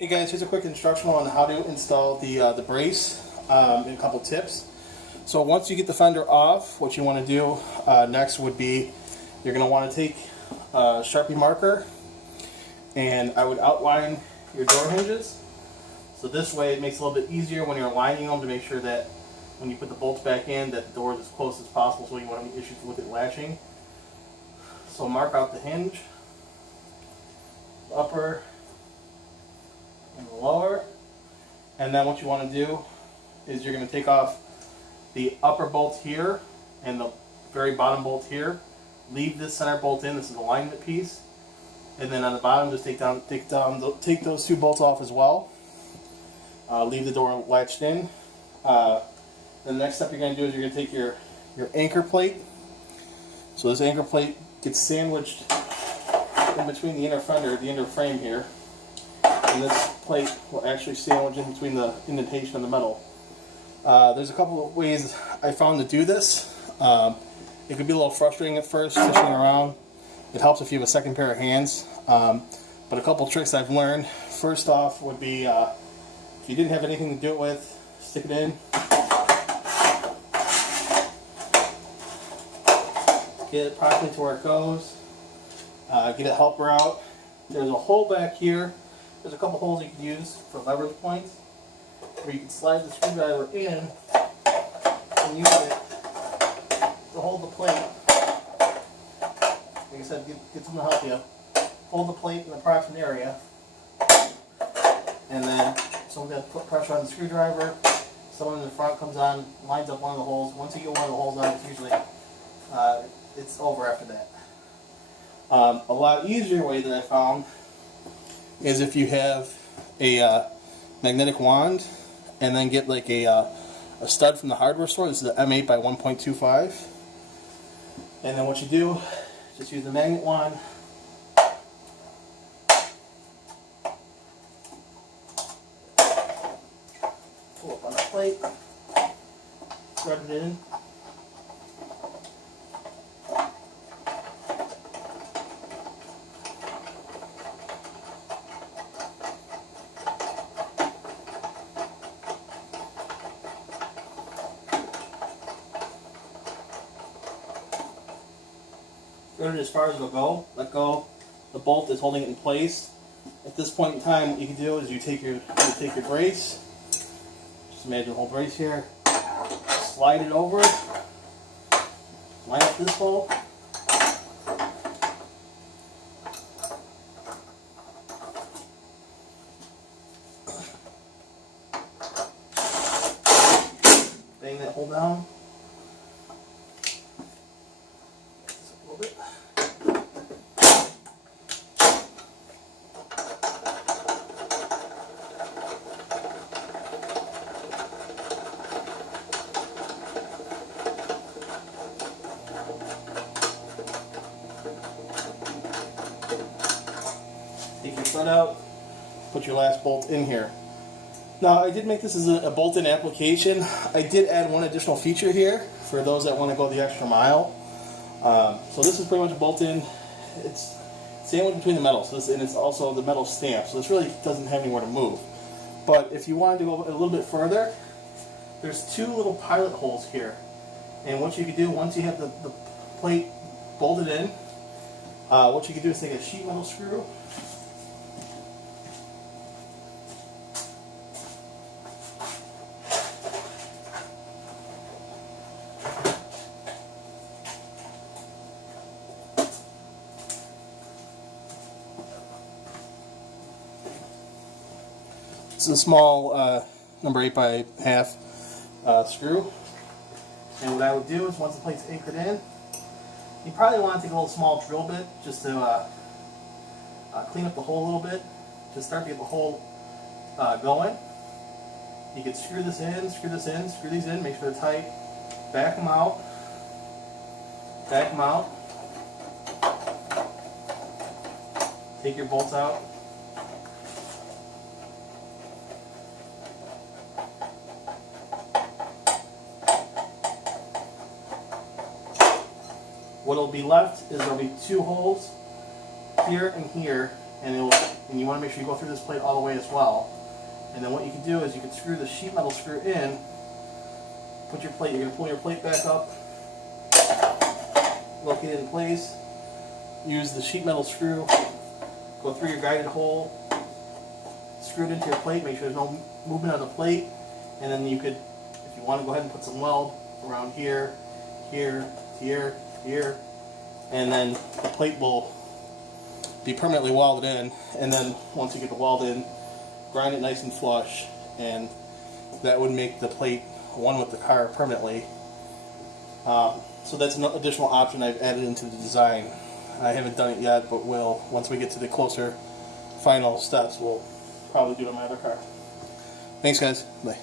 Hey guys, here's a quick instructional on how to install the brace and a couple tips. So once you get the fender off, what you want to do next would be you're going to want to take a Sharpie marker and I would outline your door hinges. So this way it makes it a little bit easier when you're aligning them to make sure that when you put the bolts back in that the door is as close as possible so you won't have any issues with it latching. So mark out the hinge, upper, and the lower, and then what you want to do is you're going to take off the upper bolt here and the very bottom bolt here. Leave this center bolt in. This is the alignment piece, and then on the bottom just take those two bolts off as well. Leave the door latched in. The next step you're going to do is you're going to take your anchor plate. So this anchor plate gets sandwiched in between the inner fender, the inner frame here. And this plate will actually sandwich in between the indentation of the metal. There's a couple of ways I found to do this. It could be a little frustrating at first, fishing around. It helps if you have a second pair of hands. But a couple tricks I've learned. First off would be, if you didn't have anything to do it with, stick it in. Get it properly to where it goes. Get a helper out. There's a hole back here. There's a couple holes you can use for leverage points where you can slide the screwdriver in and use it to hold the plate. Like I said, get someone to help you. Hold the plate in the approximate area, and then someone's got to put pressure on the screwdriver. Someone in the front comes on, lines up one of the holes. Once you get one of the holes on, it's usually it's over after that. A lot easier way that I found is if you have a magnetic wand and then get like a stud from the hardware store. This is an M8 by 1.25, and then what you do, just use the magnet wand, pull up on the plate, thread it in. Thread it as far as it'll go. Let go. The bolt is holding it in place. At this point in time, what you can do is you take your brace. Just imagine the whole brace here. Slide it over. Line up this hole. Bang that hole down. Take your stud out, put your last bolt in here. Now I did make this as a bolt-in application. I did add one additional feature here for those that want to go the extra mile. So this is pretty much a bolt-in. It's sandwiched between the metal, so and it's also the metal stamp, so this really doesn't have anywhere to move. But if you wanted to go a little bit further, there's two little pilot holes here. And what you can do, once you have the plate bolted in, what you can do is take a sheet metal screw, it's a small number 8 by half screw, and what I would do is once the plate's anchored in, you probably want to take a little small drill bit just to clean up the hole a little bit, to start to get the hole going. You can screw this in, screw these in, make sure they're tight, back them out, take your bolts out. What will be left is there will be two holes here and here, and it will and you want to make sure you go through this plate all the way as well. And then what you can do is you can screw the sheet metal screw in, put your plate, you're going to pull your plate back up, locate it in place, use the sheet metal screw, go through your guided hole, screw it into your plate, make sure there's no movement of the plate, and then you could, if you want to, go ahead and put some weld around here, here, here, here, and then the plate will be permanently welded in. And then once you get the weld in, grind it nice and flush, and that would make the plate one with the car permanently. So that's an additional option I've added into the design. I haven't done it yet, but will. Once we get to the closer final steps, we'll probably do it on my other car. Thanks, guys. Bye.